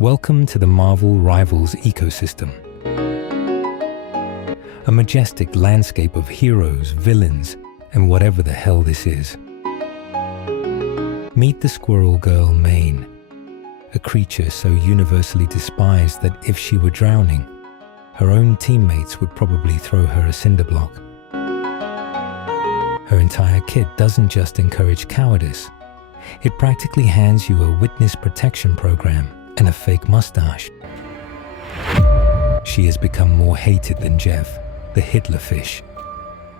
Welcome to the Marvel Rivals ecosystem. A majestic landscape of heroes, villains, and whatever the hell this is. Meet the Squirrel Girl MAINS, a creature so universally despised that if she were drowning, her own teammates would probably throw her a cinder block. Her entire kit doesn't just encourage cowardice, it practically hands you a witness protection program and a fake mustache. She has become more hated than Jeff, the Hitler fish.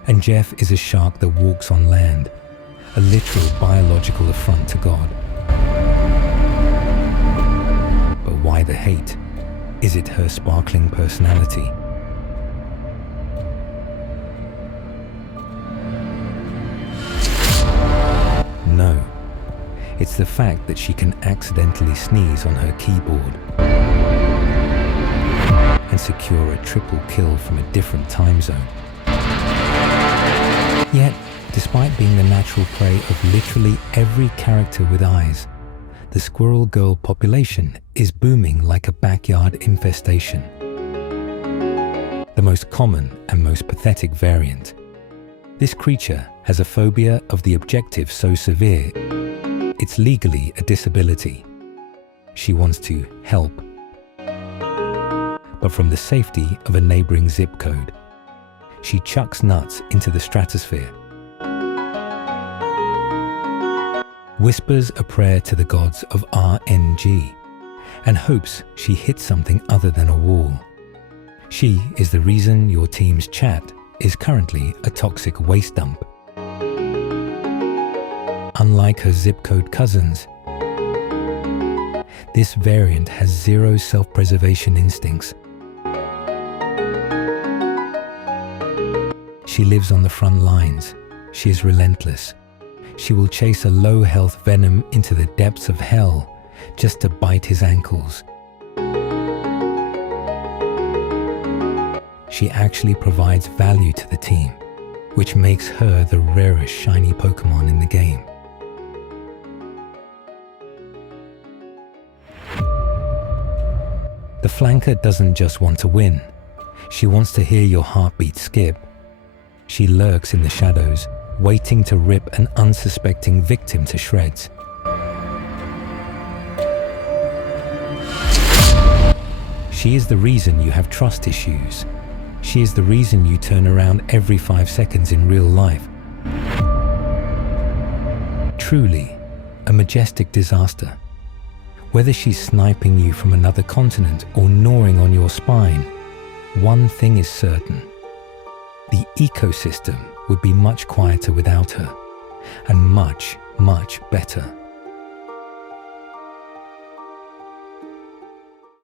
And Jeff is a shark that walks on land, a literal biological affront to God. But why the hate? Is it her sparkling personality? No. It's the fact that she can accidentally sneeze on her keyboard and secure a triple kill from a different time zone. Yet, despite being the natural prey of literally every character with eyes, the Squirrel Girl population is booming like a backyard infestation. The most common and most pathetic variant. This creature has a phobia of the objective so severe, it's legally a disability. She wants to help, but from the safety of a neighboring zip code. She chucks nuts into the stratosphere, whispers a prayer to the gods of RNG, and hopes she hits something other than a wall. She is the reason your team's chat is currently a toxic waste dump. Unlike her zip code cousins, this variant has zero self-preservation instincts. She lives on the front lines. She is relentless. She will chase a low-health venom into the depths of hell just to bite his ankles. She actually provides value to the team, which makes her the rarest shiny Pokemon in the game. The flanker doesn't just want to win. She wants to hear your heartbeat skip. She lurks in the shadows, waiting to rip an unsuspecting victim to shreds. She is the reason you have trust issues. She is the reason you turn around every 5 seconds in real life. Truly, a majestic disaster. Whether she's sniping you from another continent or gnawing on your spine, one thing is certain. The ecosystem would be much quieter without her, and much, much better.